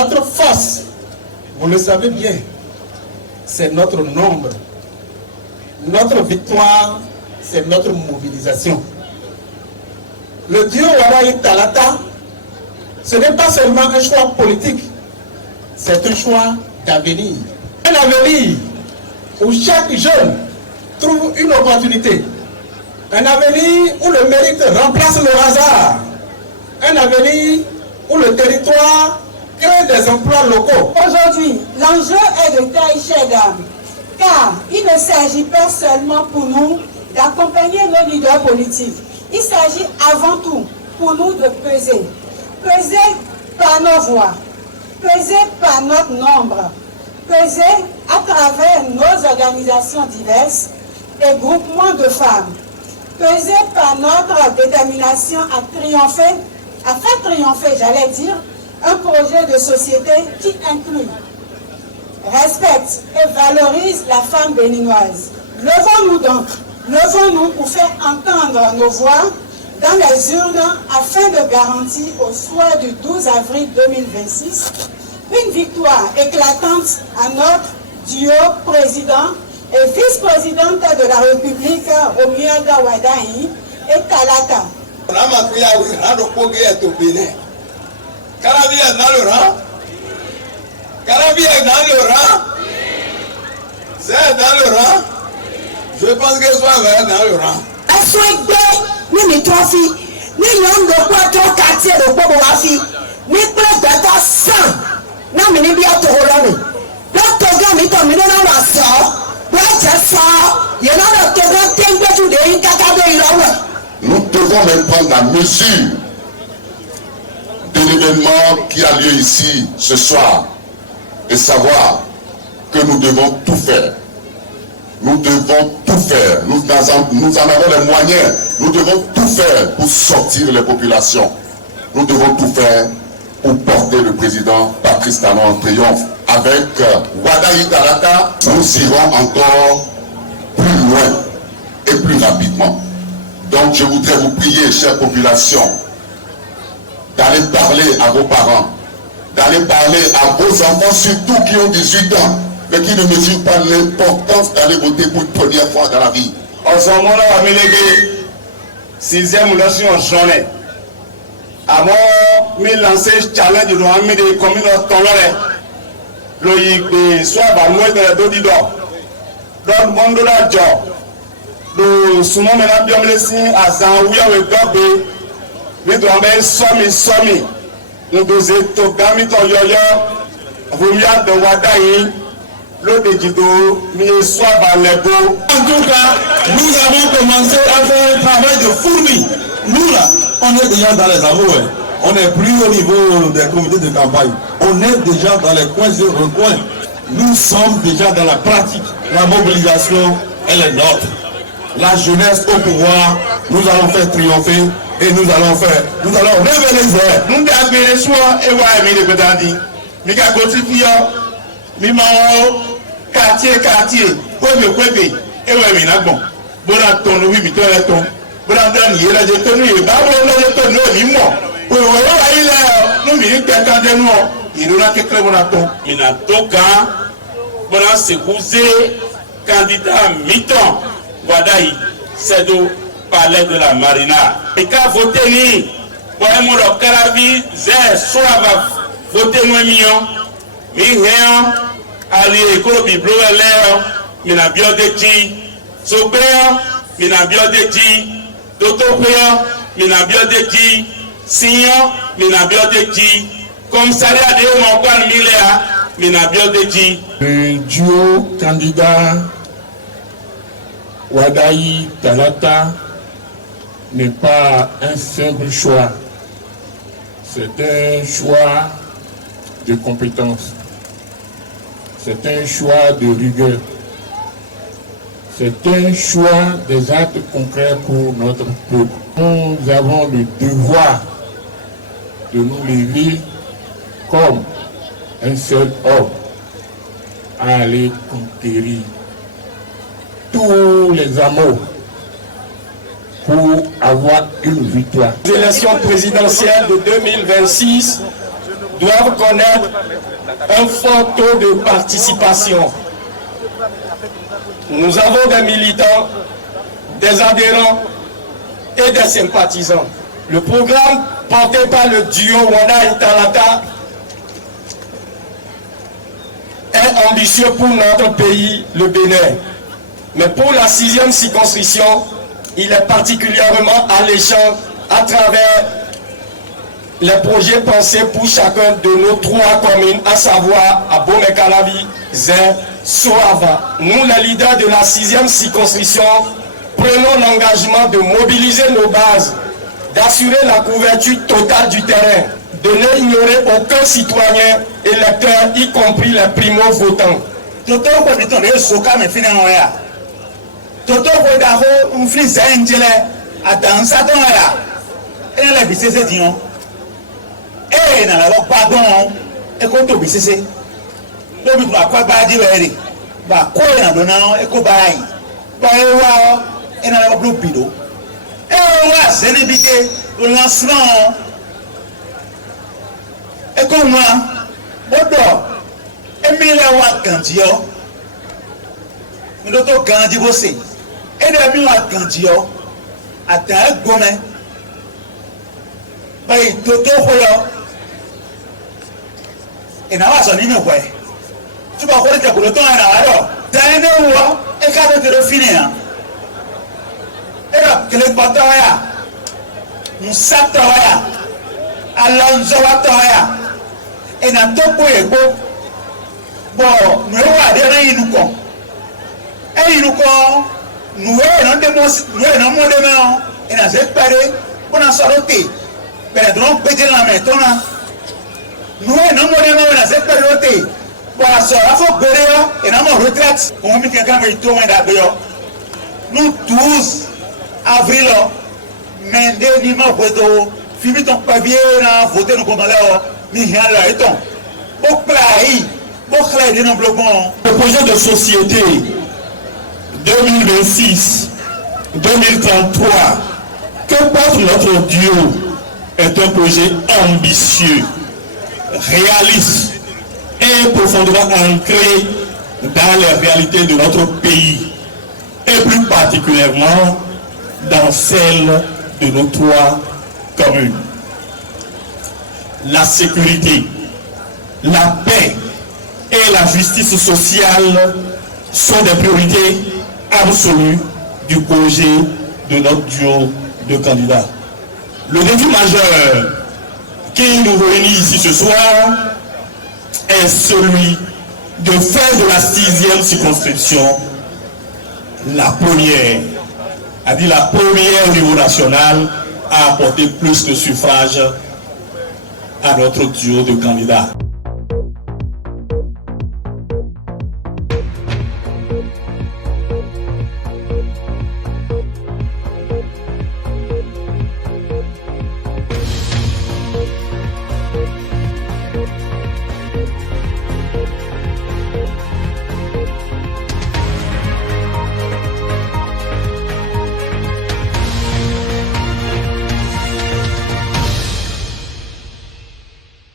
Notre force, vous le savez bien, c'est notre nombre. Notre victoire, c'est notre mobilisation. Le duo Wadayi Talata, ce n'est pas seulement un choix politique, c'est un choix d'avenir. Un avenir où chaque jeune trouve une opportunité. Un avenir où le mérite remplace le hasard. Un avenir où le territoire crée des emplois locaux. Aujourd'hui, l'enjeu est de taille, chère dame, car il ne s'agit pas seulement pour nous d'accompagner nos leaders politiques. Il s'agit avant tout pour nous de peser. Peser par nos voix, peser par notre nombre, peser à travers nos organisations diverses et groupements de femmes, peser par notre détermination à faire triompher, j'allais dire, un projet de société qui inclut, respecte et valorise la femme béninoise. Levons-nous donc, levons-nous pour faire entendre nos voix dans les urnes afin de garantir au soir du 12 avril 2026 une victoire éclatante à notre duo président et vice-présidente de la République, Omiada Wadayi et Talata. Carabi est dans le rang. Carabi est dans le rang. C'est dans le rang. Je pense que soit dans le rang. Ni mi tɔfi ni nyɔnu ɖe kple tɔ katie ɖe kple bɔ wafi ni kple gbɛtɔ sàn na mi ni bi ato ho lɔ mi ne toge mi tɔ mi ne na wa sɔ ne dze sɔ yena ɖe toge teŋgbetu ɖe yi kaka ɖe yi lɔ wɛ. Nous devons même prendre la mesure de l'événement qui a lieu ici ce soir et savoir que nous devons tout faire. Nous devons tout faire. Nous en avons les moyens. Nous devons tout faire pour sortir les populations. Nous devons tout faire pour porter le président Patrice Talon en triomphe. Avec Wadayi Talata, nous irons encore plus loin et plus rapidement. Donc je voudrais vous prier, chère population, d'aller parler à vos parents, d'aller parler à vos enfants, surtout qui ont 18 ans, mais qui ne mesurent pas l'importance d'aller voter pour une première fois dans la vie. En ce moment-là, on va me 6e leçon en journée. Avant, me lancer challenge de l'ami de communes tolérées. Le yigbe soit va loin de la dodi d'or. Dans le monde de la job. Le soumon maintenant bien laissé à Zanouia ou Gobé. Mais dans les somi. Nous devons tout gagner ton yo-yo. Rumia de Wadayi. Le Dido, mais soit dans les beaux. En tout cas, nous avons commencé à faire un travail de fourmi. Nous là, on est déjà dans les amours. On n'est plus au niveau des comités de campagne. On est déjà dans les coins et recoins. Nous sommes déjà dans la pratique. La mobilisation, elle est nôtre. La jeunesse au pouvoir, nous allons faire triompher et nous allons révéler les airs. Nous avons les soins et voir les pédandis. Nous avons quartier, kwebe, et ouais, mais là, bon, ton, oui, mais toi, là, ton, il y a des tonnes, il y a des tonnes, il y a nous, il y a quelqu'un de nous, il y a quelqu'un de nous, il y a donc, voilà, c'est cousin, candidat mi-temps, Wadayi, c'est de palais de la Marina. Et quand voter, ni, ouais, mon caravi, soit va voter, nous, mais rien. Ali ekolo biblo leo mina biodeji sopeo mina biodeji dotopeo mina biodeji sinyo mina biodeji commissariat de Mokwan Milea mina biodeji. Le duo candidat Wadayi Talata n'est pas un simple choix, c'est un choix de compétence. C'est un choix de rigueur. C'est un choix des actes concrets pour notre peuple. Nous avons le devoir de nous lever comme un seul homme à aller conquérir tous les amours pour avoir une victoire. Les élections présidentielles de 2026 doivent connaître un fort taux de participation. Nous avons des militants, des adhérents et des sympathisants. Le programme porté par le duo Wanda Intalata est ambitieux pour notre pays, le Bénin. Mais pour la 6e circonscription, il est particulièrement alléchant à travers les projets pensés pour chacun de nos 3 communes, à savoir Abomey-Calavi, Zin, Soava. Nous, les leaders de la 6e circonscription, prenons l'engagement de mobiliser nos bases, d'assurer la couverture totale du terrain, de n'ignorer aucun citoyen électeur, y compris les primo-votants. Toto ko da ko nfli zanjele adansa don ya ene le bisese dion na la lo pa don e ko to bisese lo bi ba kwa ba di were ba ko na do na e ko ba yi ba e wa ene la blo pido e wa se ni bi ke o lancement e ko wa bodo e mi le wa kanjio ndo to kanji bo se et de mi wa kanjio ata gome bay toto hoyo ina wa so ni mi ko e tu ba ko le te ko to na wa do dan ne wo e ka do te fini na e da kele bata ya musata ya alonzo wa to ya ina to ko e ko bo no wa de na inu ko nous nous avons et nous séparé pour nous sortir. Mais nous avons pété la main. Nous avons séparé pour la sortir et nous avons retraite. Nous 12 avril, mais nous avons fini ton papier, voté nous comme là, nous avons le projet de société 2026-2033 que porte notre duo est un projet ambitieux, réaliste et profondément ancré dans les réalités de notre pays et plus particulièrement dans celle de nos 3 communes. La sécurité, la paix et la justice sociale sont des priorités absolues du projet de notre duo de candidats. Le défi majeur qui nous réunit ici ce soir est celui de faire de la 6e circonscription la première, c'est-à-dire la première au niveau national à apporter plus de suffrages à notre duo de candidats.